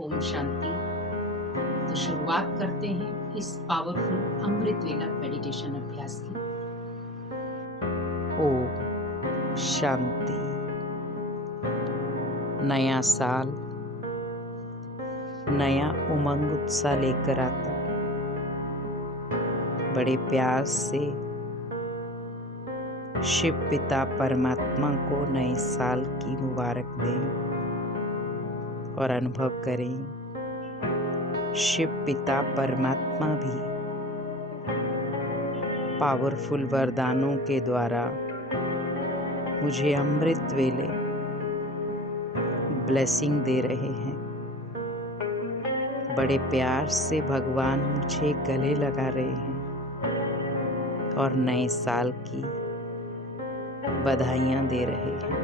ओम शांति। तो शुरुआत करते हैं इस पावरफुल अमृत वेला मेडिटेशन अभ्यास की। ओम शांति। नया साल नया उमंग उत्साह लेकर आता। बड़े प्यार से शिव पिता परमात्मा को नए साल की मुबारक दें और अनुभव करें शिव पिता परमात्मा भी पावरफुल वरदानों के द्वारा मुझे अमृत वेले ब्लेसिंग दे रहे हैं। बड़े प्यार से भगवान मुझे गले लगा रहे हैं और नए साल की बधाइयाँ दे रहे हैं।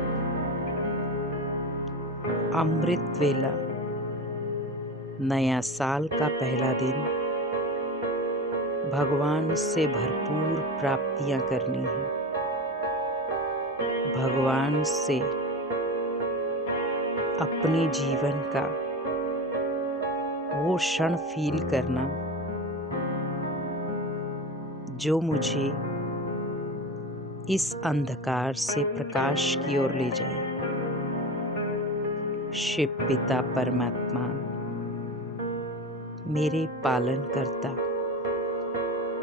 अमृत वेला, नया साल का पहला दिन, भगवान से भरपूर प्राप्तियां करनी है। भगवान से अपने जीवन का वो क्षण फील करना जो मुझे इस अंधकार से प्रकाश की ओर ले जाए। शिव पिता परमात्मा मेरे पालन करता,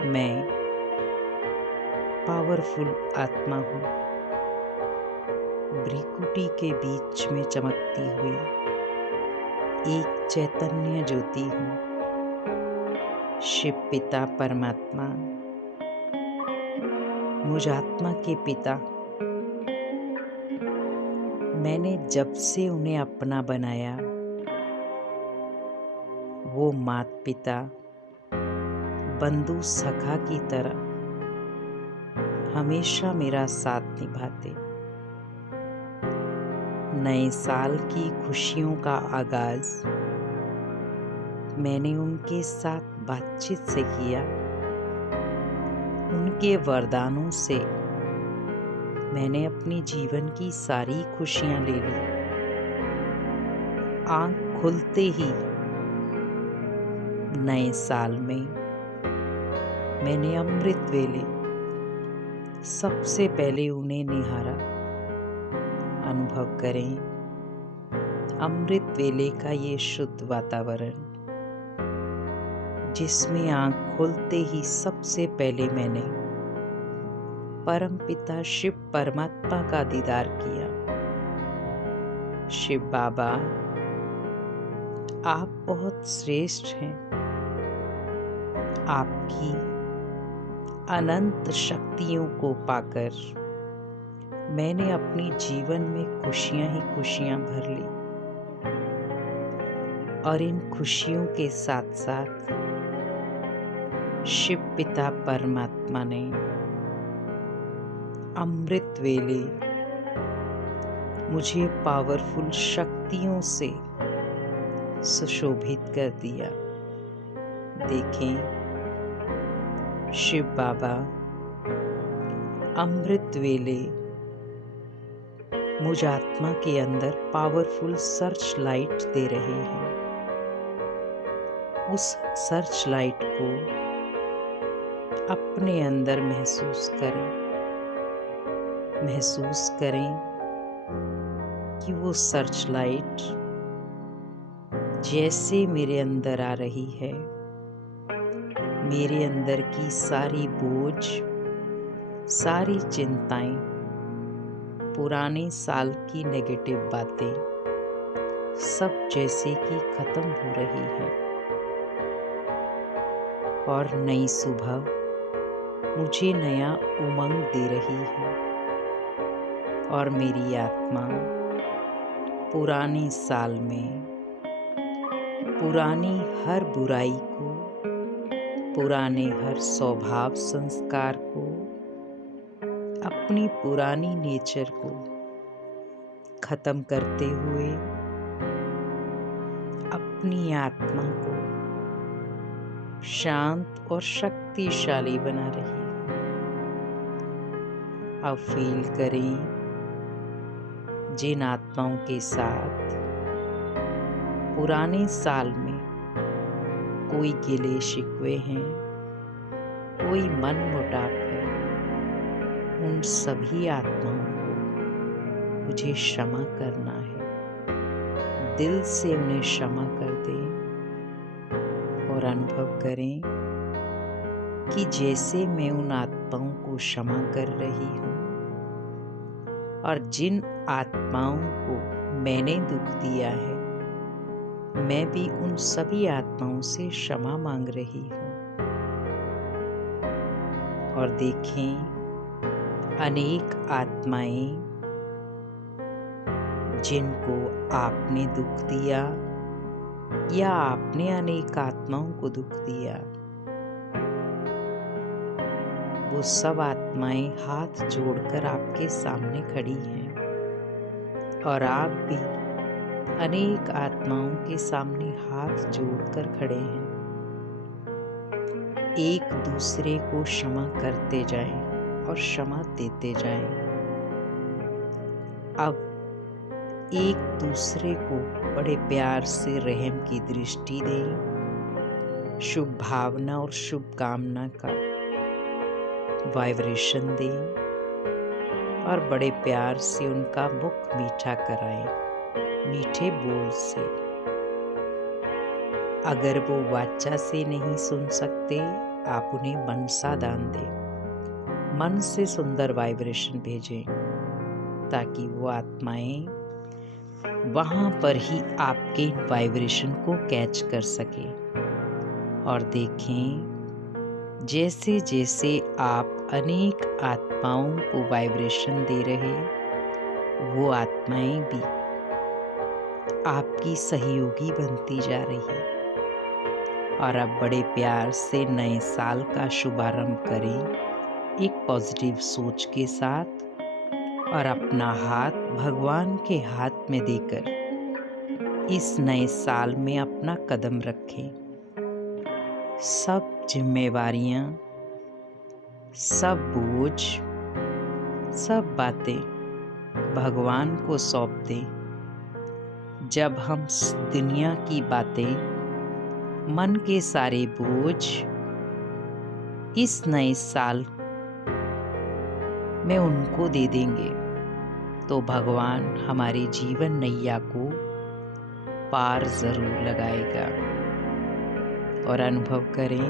मैं पावरफुल आत्मा हूँ। भ्रिकुटी के बीच में चमकती हुई एक चैतन्य ज्योति हूँ। शिव पिता परमात्मा मुझ आत्मा के पिता, मैंने जब से उन्हें अपना बनाया, वो माता पिता बंधु सखा की तरह हमेशा मेरा साथ निभाते। नए साल की खुशियों का आगाज मैंने उनके साथ बातचीत से किया। उनके वरदानों से मैंने अपने जीवन की सारी खुशियां ले ली। आँख खुलते ही नए साल में मैंने अमृत वेले सबसे पहले उन्हें निहारा। अनुभव करें अमृत वेले का ये शुद्ध वातावरण, जिसमें आँख खुलते ही सबसे पहले मैंने परम पिता शिव परमात्मा का दीदार किया। शिव बाबा, आप बहुत श्रेष्ठ हैं। आपकी अनंत शक्तियों को पाकर मैंने अपने जीवन में खुशियां ही खुशियां भर ली, और इन खुशियों के साथ साथ शिव पिता परमात्मा ने अमृत वेले मुझे पावरफुल शक्तियों से सुशोभित कर दिया। देखें, शिव बाबा अमृत वेले मुझ आत्मा के अंदर पावरफुल सर्च लाइट दे रहे हैं। उस सर्च लाइट को अपने अंदर महसूस करें। महसूस करें कि वो सर्च लाइट जैसे मेरे अंदर आ रही है, मेरे अंदर की सारी बोझ, सारी चिंताएं, पुराने साल की नेगेटिव बातें सब जैसे कि खत्म हो रही है, और नई सुबह मुझे नया उमंग दे रही है। और मेरी आत्मा पुराने साल में पुरानी हर बुराई को, पुराने हर स्वभाव संस्कार को, अपनी पुरानी नेचर को खत्म करते हुए अपनी आत्मा को शांत और शक्तिशाली बना रही है। अब फील करें जिन आत्माओं के साथ पुराने साल में कोई गिले शिकवे हैं, कोई मन मुटाव है, उन सभी आत्माओं को मुझे क्षमा करना है। दिल से उन्हें क्षमा कर दें और अनुभव करें कि जैसे मैं उन आत्माओं को क्षमा कर रही हूँ और जिन आत्माओं को मैंने दुख दिया है, मैं भी उन सभी आत्माओं से क्षमा मांग रही हूँ। और देखें, अनेक आत्माएं जिनको आपने दुख दिया या आपने अनेक आत्माओं को दुख दिया, वो सब आत्माएं हाथ जोड़कर आपके सामने खड़ी हैं और आप भी अनेक आत्माओं के सामने हाथ जोड़कर खड़े हैं। एक दूसरे को क्षमा करते जाएं और क्षमा देते जाएं। अब एक दूसरे को बड़े प्यार से रहम की दृष्टि दें, शुभ भावना और शुभकामना का वाइब्रेशन दें और बड़े प्यार से उनका मुख मीठा कराएं, मीठे बोल से। अगर वो वाचा से नहीं सुन सकते, आप उन्हें मनसा दान दें, मन से सुंदर वाइब्रेशन भेजें ताकि वो आत्माएं वहाँ पर ही आपके वाइब्रेशन को कैच कर सके। और देखें, जैसे जैसे आप अनेक आत्माओं को वाइब्रेशन दे रहे, वो आत्माएं भी आपकी सहयोगी बनती जा रही। और अब बड़े प्यार से नए साल का शुभारंभ करें एक पॉजिटिव सोच के साथ और अपना हाथ भगवान के हाथ में देकर इस नए साल में अपना कदम रखें। सब जिम्मेवारियां, सब बोझ, सब बातें भगवान को सौंप दें। जब हम दुनिया की बातें, मन के सारे बोझ इस नए साल में उनको दे देंगे, तो भगवान हमारे जीवन नैया को पार जरूर लगाएगा। और अनुभव करें,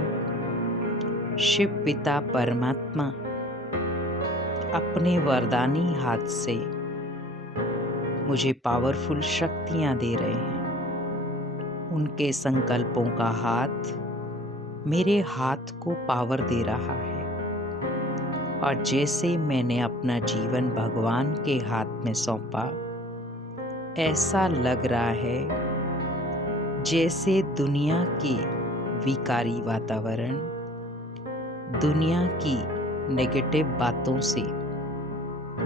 शिव पिता परमात्मा अपने वरदानी हाथ से मुझे पावरफुल शक्तियां दे रहे हैं। उनके संकल्पों का हाथ मेरे हाथ को पावर दे रहा है। और जैसे मैंने अपना जीवन भगवान के हाथ में सौंपा, ऐसा लग रहा है जैसे दुनिया के विकारी वातावरण, दुनिया की नेगेटिव बातों से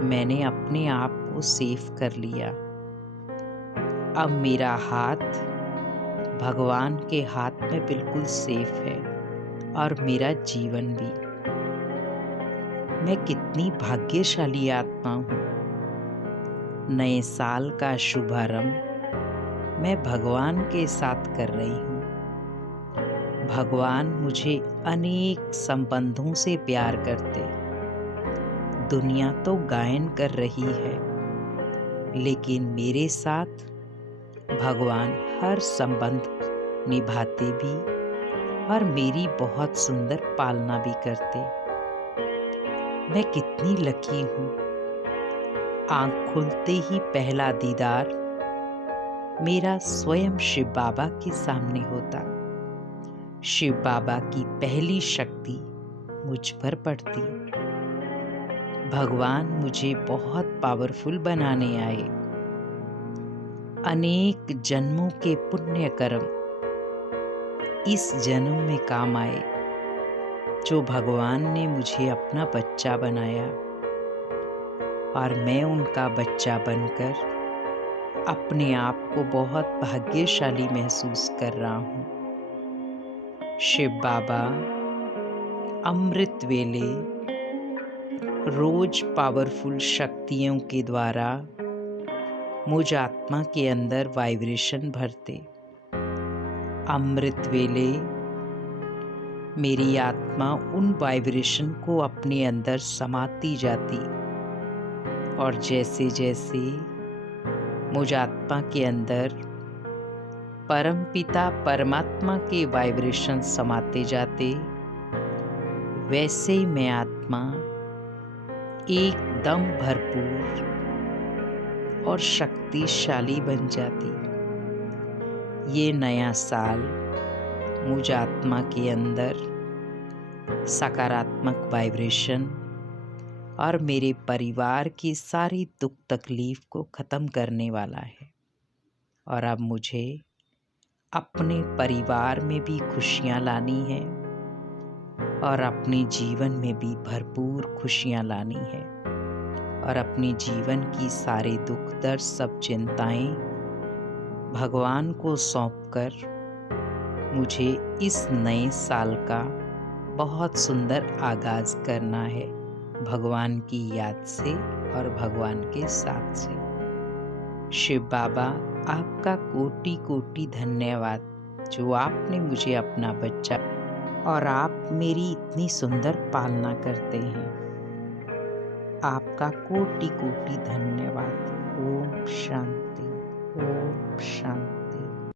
मैंने अपने आप को सेफ कर लिया। अब मेरा हाथ भगवान के हाथ में बिल्कुल सेफ है और मेरा जीवन भी। मैं कितनी भाग्यशाली आत्मा हूँ। नए साल का शुभारंभ मैं भगवान के साथ कर रही हूँ। भगवान मुझे अनेक संबंधों से प्यार करते। दुनिया तो गायन कर रही है, लेकिन मेरे साथ भगवान हर संबंध निभाते भी और मेरी बहुत सुंदर पालना भी करते। मैं कितनी लकी हूँ। आँख खुलते ही पहला दीदार मेरा स्वयं शिव बाबा के सामने होता। शिव बाबा की पहली शक्ति मुझ पर पड़ती। भगवान मुझे बहुत पावरफुल बनाने आए। अनेक जन्मों के पुण्य कर्म इस जन्म में काम आए, जो भगवान ने मुझे अपना बच्चा बनाया और मैं उनका बच्चा बनकर अपने आप को बहुत भाग्यशाली महसूस कर रहा हूँ। शिव बाबा अमृत वेले रोज पावरफुल शक्तियों के द्वारा मुझ आत्मा के अंदर वाइब्रेशन भरते अमृत वेले मेरी आत्मा उन वाइब्रेशन को अपने अंदर समाती जाती और जैसे जैसे मुझ आत्मा के अंदर परमपिता परमात्मा के वाइब्रेशन समाते जाते, वैसे ही मैं आत्मा एकदम भरपूर और शक्तिशाली बन जाती। ये नया साल मुझ आत्मा के अंदर सकारात्मक वाइब्रेशन और मेरे परिवार की सारी दुख तकलीफ को ख़त्म करने वाला है। और अब मुझे अपने परिवार में भी खुशियाँ लानी है और अपने जीवन में भी भरपूर खुशियाँ लानी है और अपने जीवन की सारे दुख दर्द सब चिंताएं भगवान को सौंपकर मुझे इस नए साल का बहुत सुंदर आगाज़ करना है, भगवान की याद से और भगवान के साथ से। शिव बाबा, आपका कोटि कोटि धन्यवाद जो आपने मुझे अपना बच्चा और आप मेरी इतनी सुंदर पालना करते हैं। आपका कोटि कोटि धन्यवाद। ओम शांति, ओम शांति।